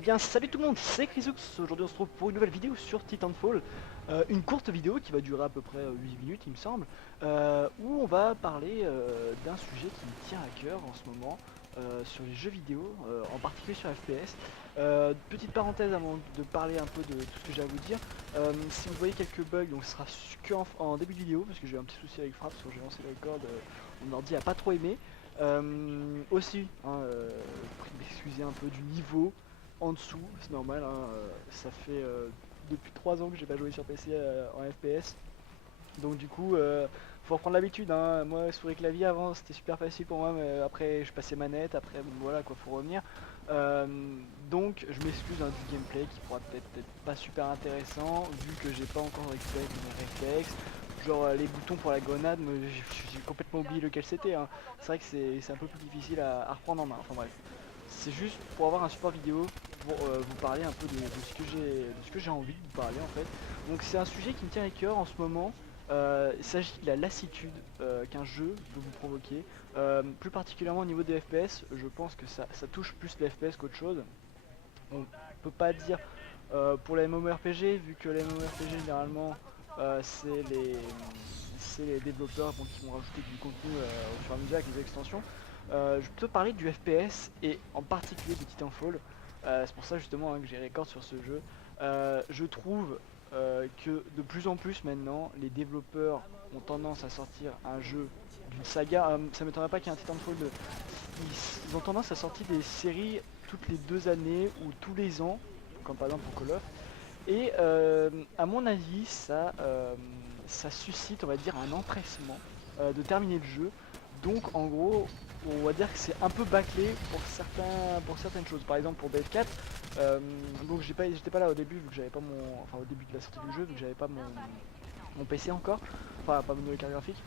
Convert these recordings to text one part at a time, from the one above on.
bien salut tout le monde, c'est Chrysox. Aujourd'hui on se retrouve pour une nouvelle vidéo sur Titanfall. Une courte vidéo qui va durer à peu près 8 minutes il me semble, où on va parler d'un sujet qui me tient à cœur en ce moment, sur les jeux vidéo, en particulier sur FPS. Petite parenthèse avant de parler un peu de tout ce que j'ai à vous dire. Si vous voyez quelques bugs, donc ce sera que en début de vidéo, parce que j'ai eu un petit souci avec Fraps quand j'ai lancé le record, mon ordi a pas trop aimé. Aussi, hein, prie de m'excuser un peu du niveau en dessous, c'est normal, hein, ça fait depuis 3 ans que j'ai pas joué sur PC en FPS, donc du coup faut reprendre l'habitude, hein. Moi souris clavier avant c'était super facile pour moi, mais après je passais manette, après bon, voilà quoi, faut revenir. Euh, donc je m'excuse, hein, du gameplay qui pourra peut-être être pas super intéressant vu que j'ai pas encore récupéré mes réflexes. Genre les boutons pour la grenade, j'ai complètement oublié lequel c'était, hein. C'est vrai que c'est un peu plus difficile à reprendre en main, enfin bref. C'est juste pour avoir un support vidéo pour vous parler un peu de ce que j'ai envie de vous parler en fait. Donc c'est un sujet qui me tient à cœur en ce moment. Il s'agit de la lassitude qu'un jeu peut vous provoquer. Plus particulièrement au niveau des FPS, je pense que ça touche plus les FPS qu'autre chose. On peut pas dire pour les MMORPG, vu que les MMORPG généralement c'est les développeurs bon, qui vont rajouter du contenu au fur et à mesure avec les extensions. Je peux te parler du FPS et en particulier de Titanfall. C'est pour ça justement, hein, que j'ai record sur ce jeu. Je trouve que de plus en plus maintenant, les développeurs ont tendance à sortir un jeu d'une saga. Ça m'étonnerait pas qu'il y ait un Titanfall 2. Ils ont tendance à sortir des séries toutes les 2 années ou tous les ans, comme par exemple pour Call of. Et à mon avis, ça suscite, on va dire, un empressement de terminer le jeu. Donc en gros, on va dire que c'est un peu bâclé pour certaines choses. Par exemple pour BF4, donc j'étais pas là au début vu que j'avais pas enfin au début de la sortie du jeu vu que j'avais pas mon PC encore, enfin pas mon nouvelle carte graphique.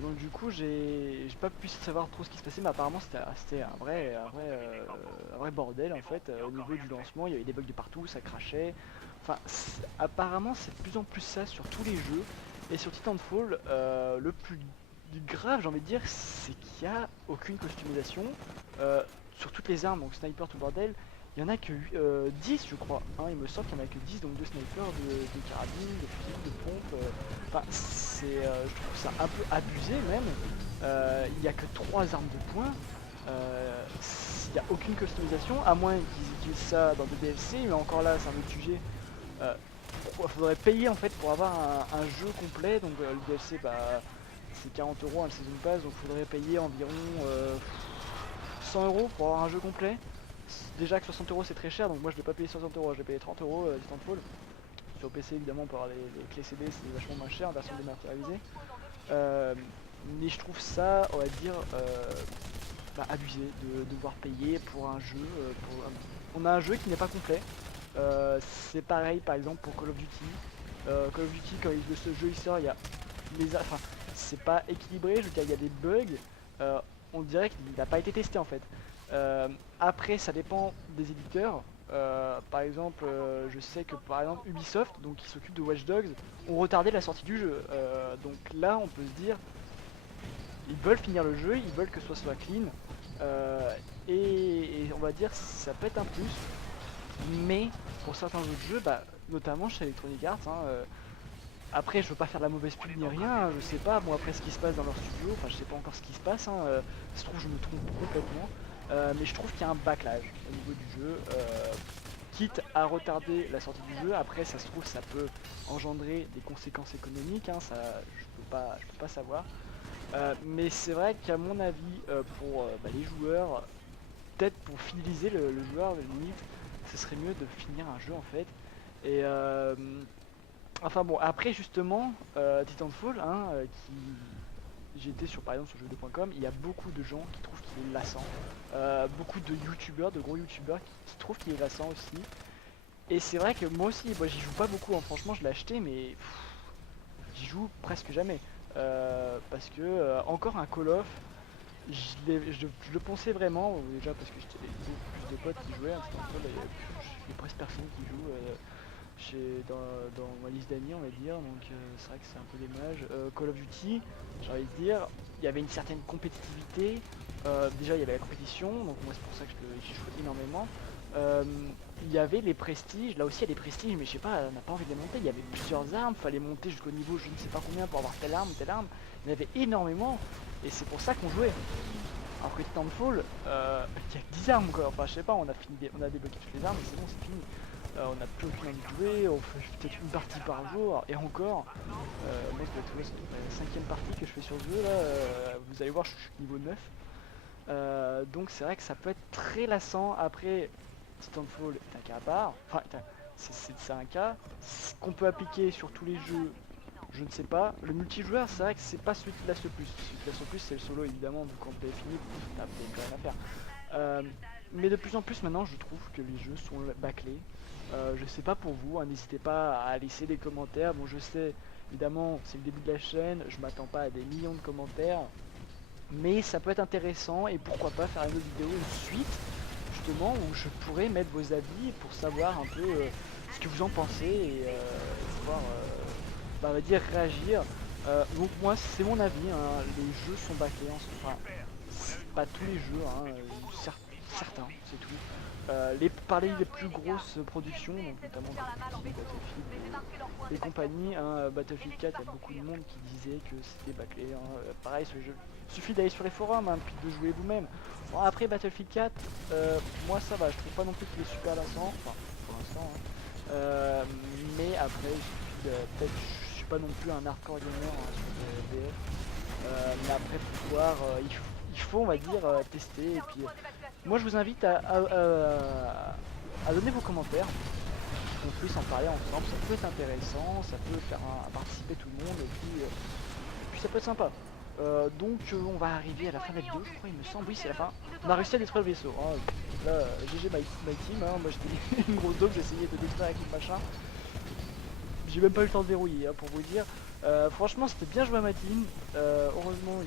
Donc du coup j'ai pas pu savoir trop ce qui se passait, mais apparemment c'était un vrai bordel en fait. Au niveau du lancement, il y avait des bugs de partout, ça crachait. Enfin apparemment c'est de plus en plus ça sur tous les jeux. Et sur Titanfall, le plus grave j'ai envie de dire, c'est qu'il n'y a aucune customisation. Sur toutes les armes, donc sniper tout bordel, il y en a que 10 je crois, hein, il me semble qu'il y en a que 10, donc de snipers, de carabines, de fusils, de pompes. Enfin, je trouve ça un peu abusé même. Il n'y a que 3 armes de poing. Il n'y a aucune customisation, à moins qu'ils utilisent ça dans des DLC, mais encore là c'est un autre sujet. Il faudrait payer en fait pour avoir un jeu complet, donc le DLC bah, c'est 40 € à la saison pass, donc il faudrait payer environ 100 € pour avoir un jeu complet. Déjà que 60 € c'est très cher, donc moi je vais pas payer 60 €, je vais payer 30 € Titanfall. Sur PC évidemment pour avoir les clés CD c'est vachement moins cher, version dématérialisée. Euh, mais je trouve ça, on va dire, bah, abusé de devoir payer pour un jeu. On a un jeu qui n'est pas complet. C'est pareil par exemple pour Call of Duty. Call of Duty quand ce jeu il sort, il y a enfin, c'est pas équilibré, je veux dire il y a des bugs. On dirait qu'il n'a pas été testé en fait. Après ça dépend des éditeurs. Par exemple, je sais que par exemple Ubisoft, donc qui s'occupe de Watch Dogs, ont retardé la sortie du jeu. Donc là, on peut se dire, ils veulent finir le jeu, ils veulent que ce soit clean, et on va dire ça peut être un plus. Mais pour certains autres jeux, bah, notamment chez Electronic Arts, hein, après je veux pas faire de la mauvaise pub ni rien, hein, je sais pas, bon après ce qui se passe dans leur studio, enfin je sais pas encore ce qui se passe, hein, ça se trouve je me trompe complètement, mais je trouve qu'il y a un backlash au niveau du jeu, quitte à retarder la sortie du jeu. Après ça se trouve ça peut engendrer des conséquences économiques, hein, ça je peux pas savoir. Mais c'est vrai qu'à mon avis, pour bah, les joueurs, peut-être pour fidéliser le joueur, limite, ce serait mieux de finir un jeu en fait. Et enfin bon, après justement, Titanfall, hein, j'étais sur par exemple sur jeuxvideo.com, il y a beaucoup de gens qui trouvent qu'il est lassant. Beaucoup de youtubeurs, de gros youtubeurs qui trouvent qu'il est lassant aussi. Et c'est vrai que moi aussi, moi j'y joue pas beaucoup, hein. Franchement je l'ai acheté mais j'y joue presque jamais. Parce que encore un Call of, je le pensais vraiment, déjà parce que j'étais beaucoup plus de potes qui jouaient, un Titanfall, il y a presque personne qui joue dans ma liste d'amis on va dire, donc c'est vrai que c'est un peu dommage. Call of Duty, j'ai envie de dire, il y avait une certaine compétitivité, déjà il y avait la compétition, donc moi c'est pour ça que j'y joue énormément. Euh, il y avait les prestiges, là aussi il y a des prestiges, mais je sais pas, on n'a pas envie de les monter. Il y avait plusieurs armes, fallait monter jusqu'au niveau je ne sais pas combien pour avoir telle arme, telle arme. Il y en avait énormément, et c'est pour ça qu'on jouait. Alors que Titanfall, il y a que 10 armes quoi. Enfin je sais pas, on a fini, on a débloqué toutes les armes, et c'est bon, c'est fini. On n'a plus aucune envie de jouer, on fait peut-être une partie par jour, et encore. Moi c'est la cinquième partie que je fais sur ce jeu là, vous allez voir je suis niveau 9. Donc c'est vrai que ça peut être très lassant. Après, Titanfall est un cas à part. Enfin, c'est un cas qu'on peut appliquer sur tous les jeux. Je ne sais pas. Le multijoueur, c'est vrai que c'est pas celui qui laisse le plus. Celui qui laisse le plus, c'est le solo évidemment. Donc quand vous avez fini, vous n'avez plus rien à faire. Mais de plus en plus maintenant, je trouve que les jeux sont bâclés. Je sais pas pour vous, hein, n'hésitez pas à laisser des commentaires. Bon, je sais, évidemment, c'est le début de la chaîne, je m'attends pas à des millions de commentaires. Mais ça peut être intéressant et pourquoi pas faire une autre vidéo, une suite justement où je pourrais mettre vos avis pour savoir un peu ce que vous en pensez et pouvoir bah, on va dire réagir. Donc moi c'est mon avis, hein, les jeux sont bâclés, enfin pas tous les jeux, hein, certains c'est tout. Parler des plus grosses productions, donc notamment Battlefield et compagnie, hein, Battlefield 4, il y a beaucoup de monde qui disait que c'était bâclé, hein, pareil sur les jeux. Il suffit d'aller sur les forums, hein, puis de jouer vous-même. Bon, après Battlefield 4, moi ça va, je trouve pas non plus qu'il est super lassant, enfin pour l'instant, hein. Mais après il suffit de, peut-être je suis pas non plus un hardcore gamer hein, sur le VF, mais après pour voir, il faut on va dire tester et puis moi je vous invite à donner vos commentaires qu'on puisse en parler ensemble, ça peut être intéressant, ça peut faire participer tout le monde et puis ça peut être sympa. On va arriver à la fin de la vidéo, je crois, il me semble, oui c'est la fin. On a réussi à détruire le vaisseau, hein. Là, GG my team, hein. Moi j'étais une grosse dog, j'essayais de détruire avec le machin. J'ai même pas eu le temps de verrouiller, hein, pour vous dire. Franchement c'était bien joué à ma team, heureusement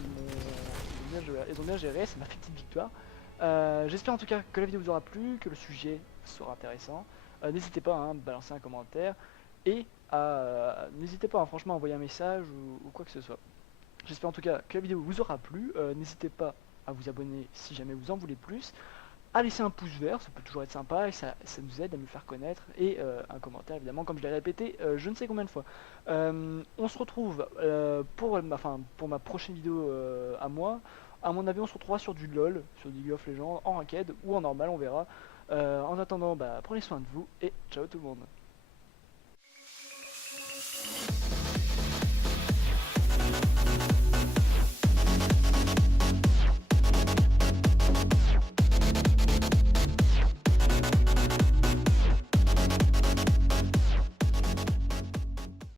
ils ont bien géré, ça m'a fait une petite victoire. J'espère en tout cas que la vidéo vous aura plu, que le sujet sera intéressant. N'hésitez pas hein, à balancer un commentaire et n'hésitez pas hein, franchement à envoyer un message ou quoi que ce soit. J'espère en tout cas que la vidéo vous aura plu. N'hésitez pas à vous abonner si jamais vous en voulez plus. À laisser un pouce vert, ça peut toujours être sympa et ça nous aide à nous faire connaître. Et un commentaire évidemment, comme je l'ai répété je ne sais combien de fois. On se retrouve pour ma prochaine vidéo à moi. À mon avis on se retrouvera sur du LOL, sur du League of Legends, en ranked ou en normal on verra. En attendant, prenez soin de vous et ciao tout le monde.